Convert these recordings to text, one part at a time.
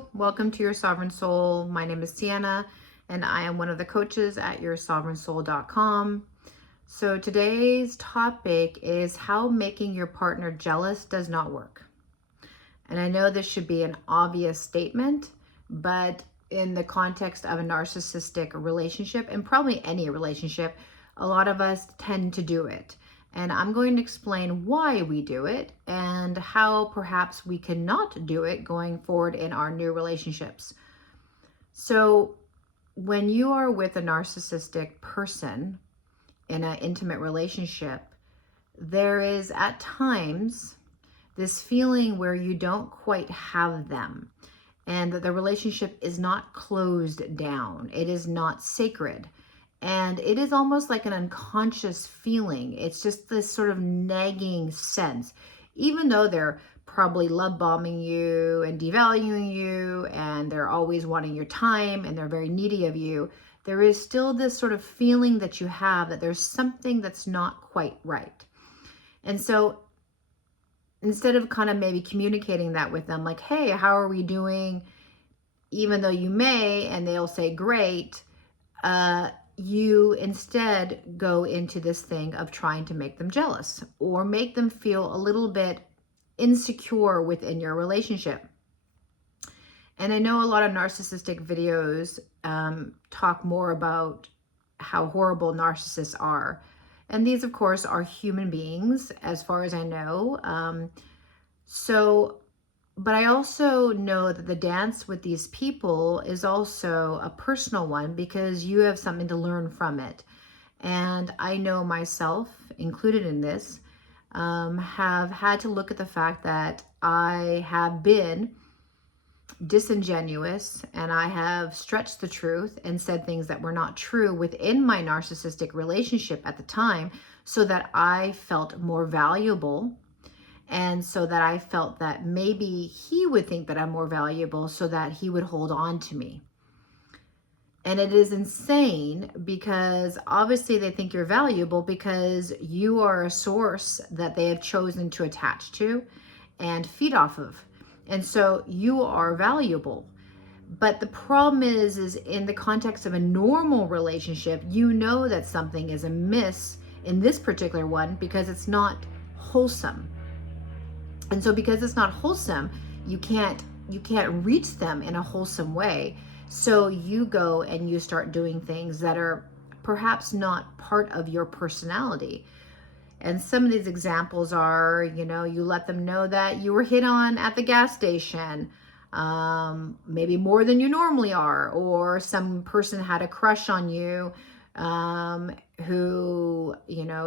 Hello, welcome to Your Sovereign Soul. My name is Sienna, and I am one of the coaches at YourSovereignSoul.com. So today's topic is how making your partner jealous does not work. And I know this should be an obvious statement, but in the context of a narcissistic relationship, and probably any relationship, a lot of us tend to do it. And I'm going to explain why we do it and how perhaps we cannot do it going forward in our new relationships. So when you are with a narcissistic person in an intimate relationship, there is at times this feeling where you don't quite have them and that the relationship is not closed down. It is not sacred. And it is almost like an unconscious feeling. It's just this sort of nagging sense. Even though they're probably love bombing you and devaluing you, and they're always wanting your time, and they're very needy of you, there is still this sort of feeling that you have that there's something that's not quite right. And so instead of kind of maybe communicating that with them, like, hey, how are we doing? Even though you may, and they'll say, great, you instead go into this thing of trying to make them jealous or make them feel a little bit insecure within your relationship. And I know a lot of narcissistic videos talk more about how horrible narcissists are. And these, of course, are human beings, as far as I know. But I also know that the dance with these people is also a personal one because you have something to learn from it. And I know myself, included in this, have had to look at the fact that I have been disingenuous and I have stretched the truth and said things that were not true within my narcissistic relationship at the time so that I felt more valuable. And so that I felt that maybe he would think that I'm more valuable so that he would hold on to me. And it is insane because obviously they think you're valuable because you are a source that they have chosen to attach to and feed off of. And so you are valuable. But the problem is in the context of a normal relationship, you know that something is amiss in this particular one because it's not wholesome. And so because it's not wholesome, you can't reach them in a wholesome way. So you go and you start doing things that are perhaps not part of your personality. And some of these examples are, you let them know that you were hit on at the gas station, maybe more than you normally are, or some person had a crush on you, who,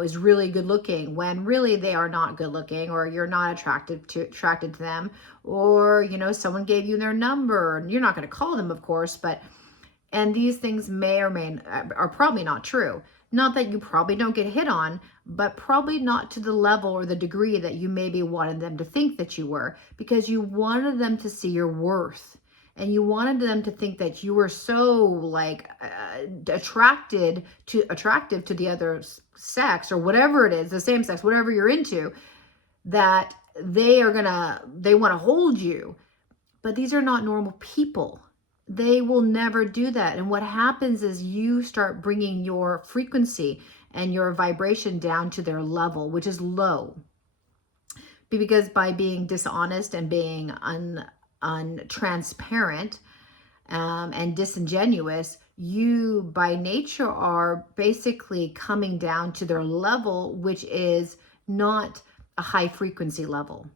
is really good looking when really they are not good looking, or you're not attracted to them, or, someone gave you their number and you're not going to call them, of course, and these things are probably not true. Not that you probably don't get hit on, but probably not to the level or the degree that you maybe wanted them to think that you were, because you wanted them to see your worth. And you wanted them to think that you were so attractive to the other sex, or whatever it is, the same sex, whatever you're into, that they want to hold you. But these are not normal people. They will never do that. And what happens is you start bringing your frequency and your vibration down to their level, which is low. Because by being dishonest and being untransparent and disingenuous, you by nature are basically coming down to their level, which is not a high frequency level.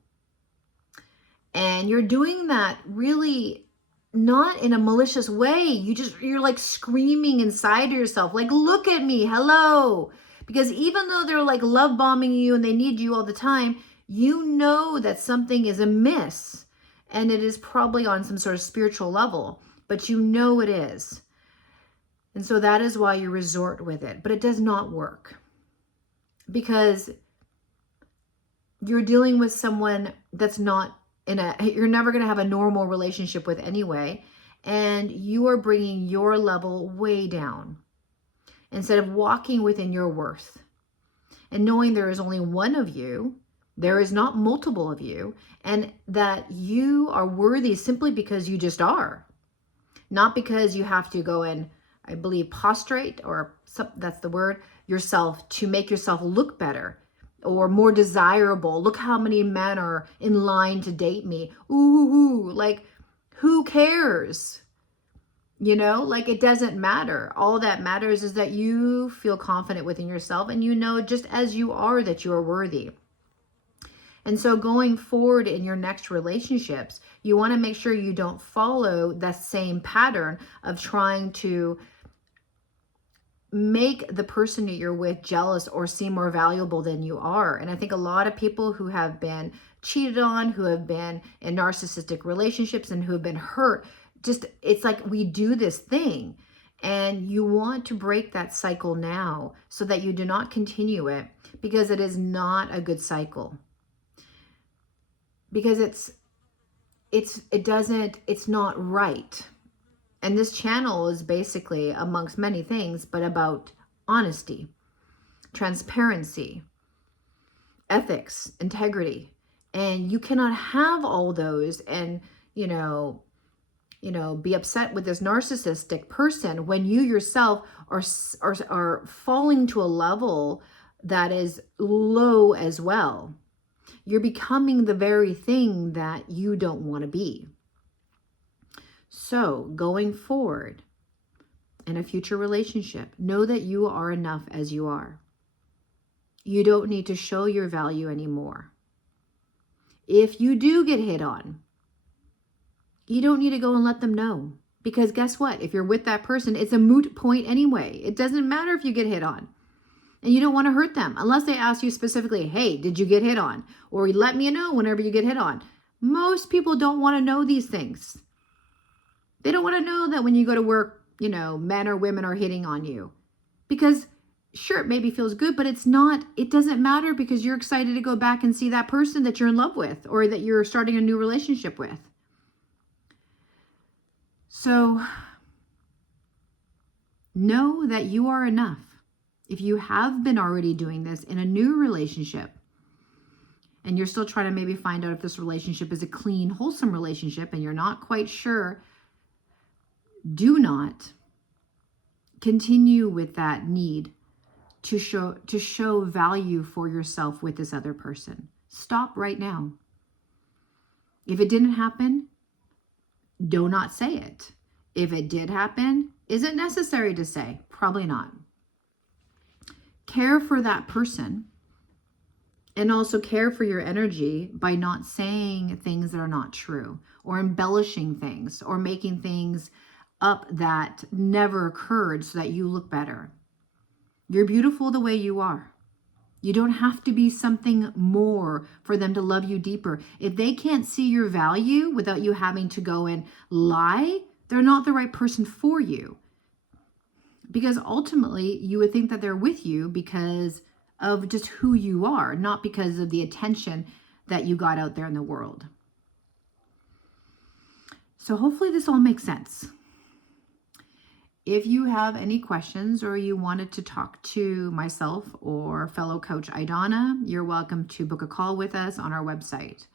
And you're doing that really not in a malicious way. You're like screaming inside of yourself, like, look at me, hello. Because even though they're like love bombing you and they need you all the time, you know that something is amiss. And it is probably on some sort of spiritual level, but you know it is. And so that is why you resort with it. But it does not work because you're dealing with someone that's not you're never going to have a normal relationship with anyway. And you are bringing your level way down instead of walking within your worth and knowing there is only one of you. There is not multiple of you, and that you are worthy simply because you just are. Not because you have to go and, I believe, prostrate, or that's the word, yourself to make yourself look better or more desirable. Look how many men are in line to date me. Ooh, like, who cares? You know, like, it doesn't matter. All that matters is that you feel confident within yourself and you know just as you are that you are worthy. And so going forward in your next relationships, you want to make sure you don't follow that same pattern of trying to make the person that you're with jealous or seem more valuable than you are. And I think a lot of people who have been cheated on, who have been in narcissistic relationships and who have been hurt, just, it's like we do this thing. And you want to break that cycle now so that you do not continue it, because it is not a good cycle. Because it's not right. And this channel is basically, amongst many things, but about honesty, transparency, ethics, integrity. And you cannot have all those and, be upset with this narcissistic person when you yourself are falling to a level that is low as well. You're becoming the very thing that you don't want to be. So going forward in a future relationship, know that you are enough as you are. You don't need to show your value anymore. If you do get hit on, you don't need to go and let them know. Because guess what? If you're with that person, it's a moot point anyway. It doesn't matter if you get hit on. And you don't want to hurt them unless they ask you specifically, hey, did you get hit on? Or let me know whenever you get hit on. Most people don't want to know these things. They don't want to know that when you go to work, men or women are hitting on you. Because sure, it maybe feels good, but it doesn't matter, because you're excited to go back and see that person that you're in love with or that you're starting a new relationship with. So know that you are enough. If you have been already doing this in a new relationship and you're still trying to maybe find out if this relationship is a clean, wholesome relationship and you're not quite sure, do not continue with that need to show value for yourself with this other person. Stop right now. If it didn't happen, do not say it. If it did happen, is it necessary to say? Probably not. Care for that person, and also care for your energy by not saying things that are not true, or embellishing things, or making things up that never occurred so that you look better. You're beautiful the way you are. You don't have to be something more for them to love you deeper. If they can't see your value without you having to go and lie, they're not the right person for you. Because ultimately, you would think that they're with you because of just who you are, not because of the attention that you got out there in the world. So hopefully this all makes sense. If you have any questions or you wanted to talk to myself or fellow coach Idana, you're welcome to book a call with us on our website.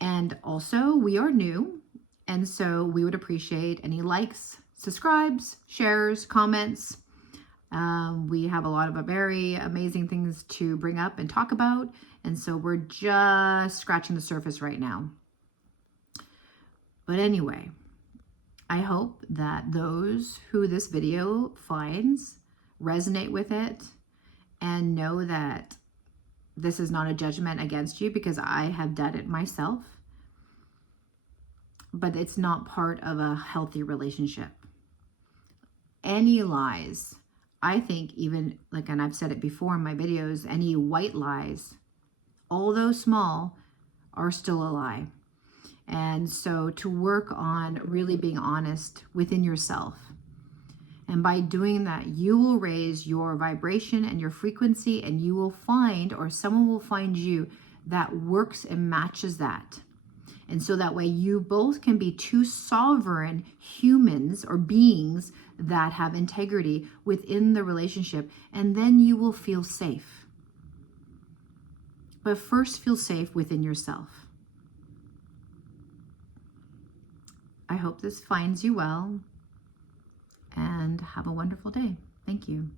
And also, we are new, and so we would appreciate any likes, subscribes, shares, comments. We have a lot of very amazing things to bring up and talk about, and so we're just scratching the surface right now. But anyway, I hope that those who this video finds resonate with it and know that this is not a judgment against you, because I have done it myself. But it's not part of a healthy relationship. Any lies, I think, even like, and I've said it before in my videos, any white lies, although small, are still a lie. And so to work on really being honest within yourself. And by doing that, you will raise your vibration and your frequency, and you will find, or someone will find you that works and matches that. And so that way you both can be two sovereign humans or beings that have integrity within the relationship. And then you will feel safe. But first, feel safe within yourself. I hope this finds you well, and have a wonderful day. Thank you.